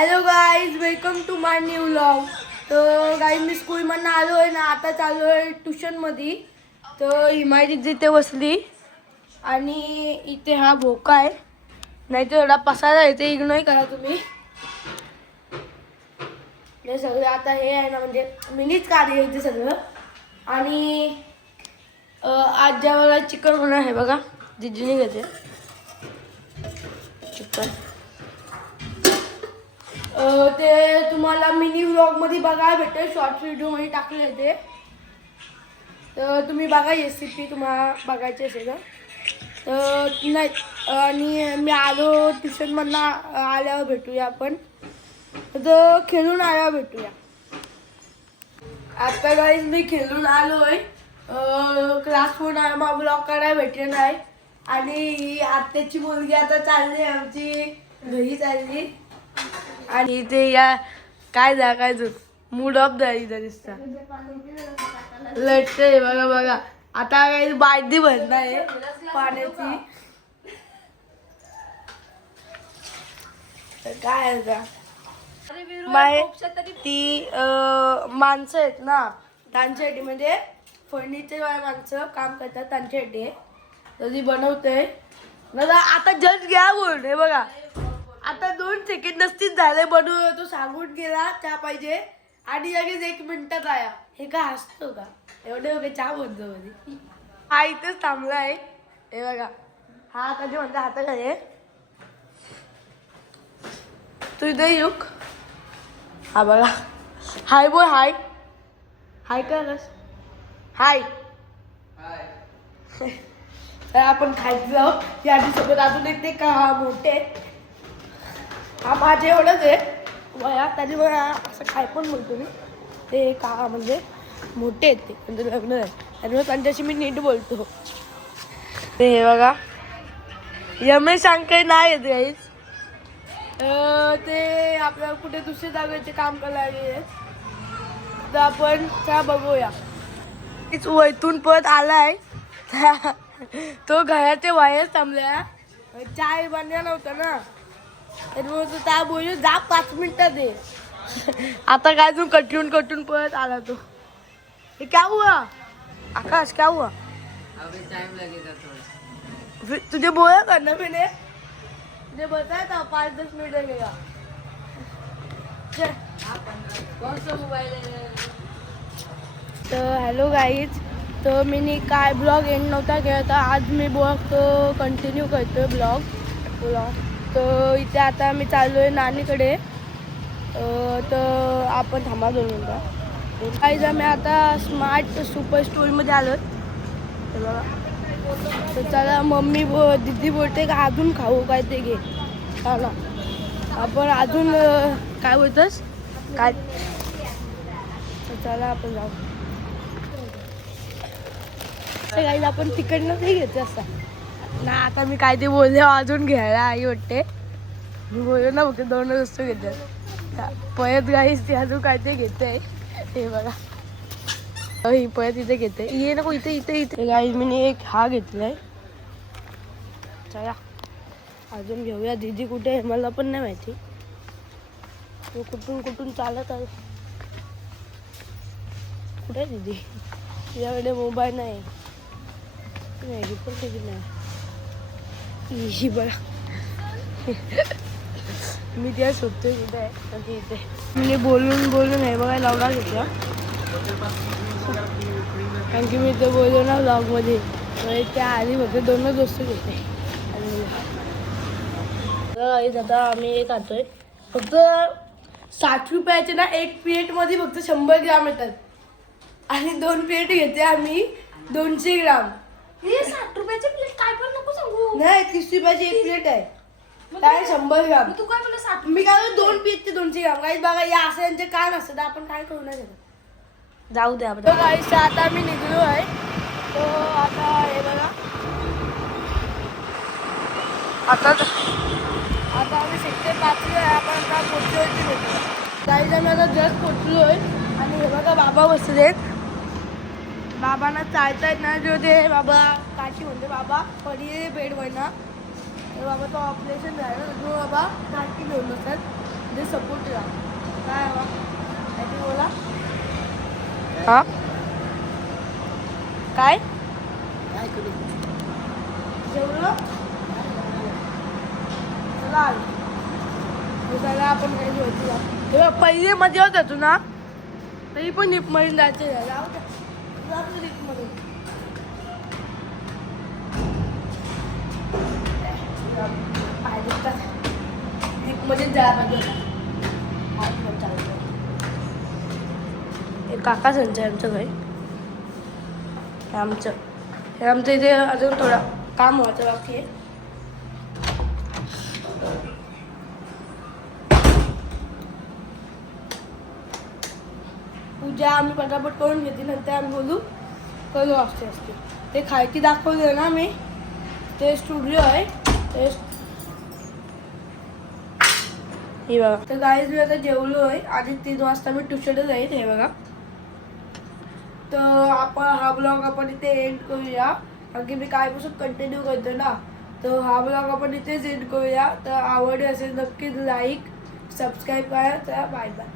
Hello guys, welcome to my new vlog. तर guys मी स्कूलमधून आलो आहे ना, आता चालू आहे ट्युशनमध्ये. तर हिमायत जिथे बसली आणि इथे हा भोका आहे, नाही तर एवढा पसारा आहे ते इग्नोर करा तुम्ही. हे सगळं आता हे आहे ना, म्हणजे मीच काढले इथे सगळं. आणि आज जेवायला चिकन होणार आहे बघा, जिजीने घेते चिकन. ते तुम्हाला मिनी व्लॉगमध्ये बघायला भेटेल, शॉर्ट व्हिडिओमध्ये टाकले ते. तर तुम्ही बघा, रेसिपी तुम्हाला बघायची असेल तर नाही. आणि मी आलो ट्युशनमधनं, आल्यावर भेटूया आपण. तर खेळून आल्यावर भेटूया. आता गाईज मी खेळून आलो आहे. क्लासहून मला ब्लॉग करायला भेटले नाही. आणि आत्याची मुलगी आता चालली आमची घरी चालली. आणि ते या काय मूड ऑफ झाली दिसता लटते बघा बघा. आता काही बादली भरणार आहे पाण्याची. काय आता ती माणसं आहेत ना, त्यांच्यासाठी म्हणजे फर्निचर वाले माणसं काम करतात त्यांच्यासाठी तर ती बनवते ना. आता जस्ट घ्या बोल हे बघा. आता 2 सेकंड नसतीच झाले बनवून, तो सांगून गेला चहा पाहिजे आणि लगेच 1 मिनिटात आया. हे काय हसतो का एवढे वगैरे चहा बनतो मध्ये. हा इथेच थांबला आहे हे बघा. हा कधी म्हणता हाताखाली तू इथे युक. हा बघा, हाय बोल. हाय हाय करस. हाय तर आपण खायचं जाऊ. याच्यासोबत अजून एक ते का मोठे, हा माझे एवढंच आहे वया, त्याची बघा असं काय पण बोलतो मी. ते का म्हणजे मोठे आहेत ते, म्हणजे लग्न आहे त्यामुळे त्यांच्याशी मी नीट बोलतो. ते हे बघा यमेश अंकल नाही येत गाईज. ते आपल्याला कुठे दुसऱ्या जागेचे काम करायला गेले. तर आपण त्या बघूया. तीच वैतून परत आलाय तो घराच्या बाहेर थांबल्या. चाय बनला नव्हता ना, तर त्या बोलू जा 5 मिनिटात दे. आता काय तू कटून परत आला तो. हे क्या हुआ आकाश, क्या हुआ? अभी टाइम लगेगा थोड़ा. तुझे बोला करना मैंने, तुझे बताया था 5-10 मिनट लगेगा. कौन सा मोबाइल है? तर हॅलो गाईज, तर मी काय ब्लॉग एंड नव्हता केला, तर आज मी ब्लॉग कंटिन्यू करतो ब्लॉग. तर इथे आता मी चाललो आहे नानीकडे. तर आपण थांबा 2 मिनटं. गाईज आम्ही आता स्मार्ट सुपर स्टोरमध्ये आलो तर बघा. तर चला, मम्मी दीदी बोलते का अजून खाऊ काय ते घे. चला आपण अजून काय बोलतोस काय. तर चला आपण जाऊ. गाईज आपण तिकडनं नाही घेते असं ना. आता मी काय ते बोलले अजून घ्यायला आई वाटते. मी बोललो ना फक्त 2 वस्तू घेतात. परत गाईज ते अजून काय ते घेते हे बघा. ही परत इथे घेते. ये नको इथे इथे इथे गाईज मी एक हा घेतलाय. चला अजून घेऊया. दीदी कुठे आहे मला पण नाही माहिती. तो कुठून चालत आला. कुठे आहे दीदी? तुझ्याकडे मोबाईल नाही पण कधी नाही बघा. मी त्या शोधतोय कुठे आहे इथे. मी बोलून हे बघा लावला घेतला, कारण की मी ते बोललो ना ब्लॉगमध्ये. त्या आधी फक्त 2च वस्तू घेते. आता आम्ही हे खातोय फक्त 60 रुपयाचे ना. 1 प्लेटमध्ये फक्त 100 ग्राम येतात आणि 2 प्लेट घेते आम्ही 200 ग्राम. 60 रुपयाची प्लेट काय पण नको सांगू. नाही 30 रुपयाची 1 प्लेट आहे, काय 100 ग्राम. तू काय बोलला 60? मी काय 2 प्लेटचे 200 ग्राम. काही बघा या असं यांचे काय नसतं तर आपण काय करू नाही शकत. जाऊ द्या गाईस. आता आम्ही निघलो आहे. तो आता हे बघा. आता आम्ही सेक्टर 5 आहे. आपण आता पोचलो होती गाईस. आम्ही आता जस्ट पोचलो आहे. आणि हे बघा बाबा बसलेत. बाबांना चालता येत नाही जो ते बाबा काशी म्हणते बाबा पडी बेडवर ना. तर बाबाचं ऑपरेशन झालं जो बाबा काठी घेऊन बसतात. ते सपोर्ट करा. काय हवा काय ते बोला. हा काय जेवलं चला चला आपण काही जेवतो. पहिले मध्ये होत तू ना तरी पण लिफ्ट मध्ये जायचं लिफ्ट मध्ये लिफ्ट मध्ये जायला पाहिजे. काका संजय आमचं घर हे आमचं इथे अजून थोडा काम व्हायचं बाकी आहे. पूजा आम्ही पटापट करून घेते नंतर आम्ही बोलू करू असते ते खायची दाखवलं ना मी ते स्टुडिओ आहे ते हे बघा. तर गाईज मी आता जेवलो आहे आधी 3 वाजता मी ट्युशनला जाईल. हे बघा तर आपण हा ब्लॉग आपण इथे एंड करूया कारण की मी कालपासून कंटिन्यू करतो ना. तर हा ब्लॉग आपण इथेच एंड करूया. तर आवडले असेल नक्कीच लाईक सबस्क्राईब करा. तर बाय बाय.